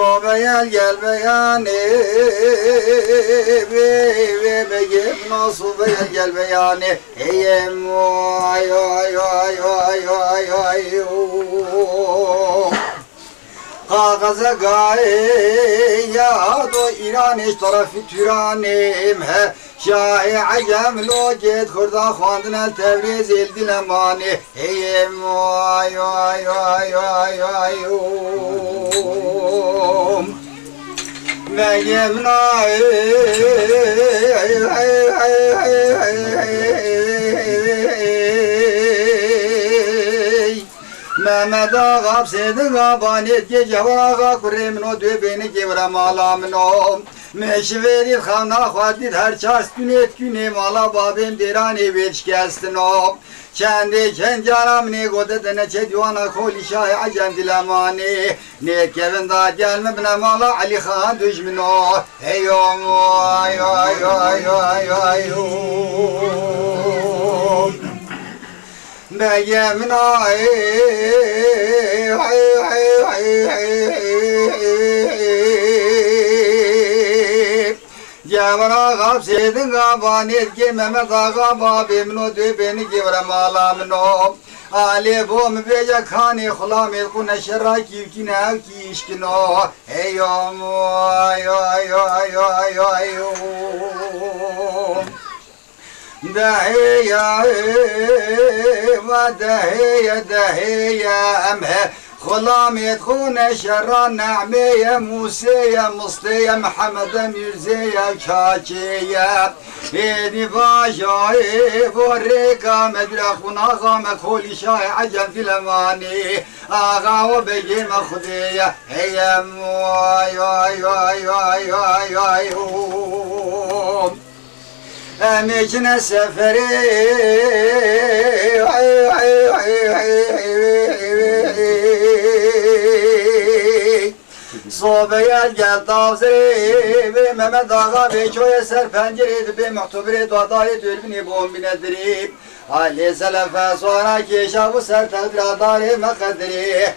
Sobeye gel beyane ve gel nasıl gel beyane eyem ay ay ay ay ay ay Kağıza gaye ya do İran iş tarafı Türanim he Şahi acem lo get kurda xwandin el Tebriz el dilemani eyem ay ay ay ay ay Meyemna Mehmet ağa sedin abanet gece varağa kuremin o döbeni gevram alamino Meşverit xavna xwadid her çars dünet güne mala babim derani veç kestin o Kendi kencaram ne godet ne çedivana koli şahi acem dilemani Ne kevin da gelme bine mala Ali Khan düşmün o Heyom ay ay ay ay ay Meyemin ay ay ay ay Cemar ağam sedin gabanet ki Mehmet ağam babimin o döbeni gevrem alamın o Ali bu mübece kani hulamet kune şerra kivkine evki işkin o Eyom ay ay ay ay ay Dahiya ve dahiya emhe Hulamet kune şerra na'meye Musa'ya Musta'ya Muhammed'e Mirza'ya Kaki'ye Edi başayı Vorreka medrakun ağame Koli şahi acem filemani Ağa ve begime Khudiye Heyem ay ay ay ay ay ay Emekine seferi ay ay ay ay Sobeye gel tavziri ve Mehmet ağa ve köye ser pencereydi be muhtubiri duadayı dülbini bombinediri Ali selefe sonra keşafı ser takdir adari mekadiri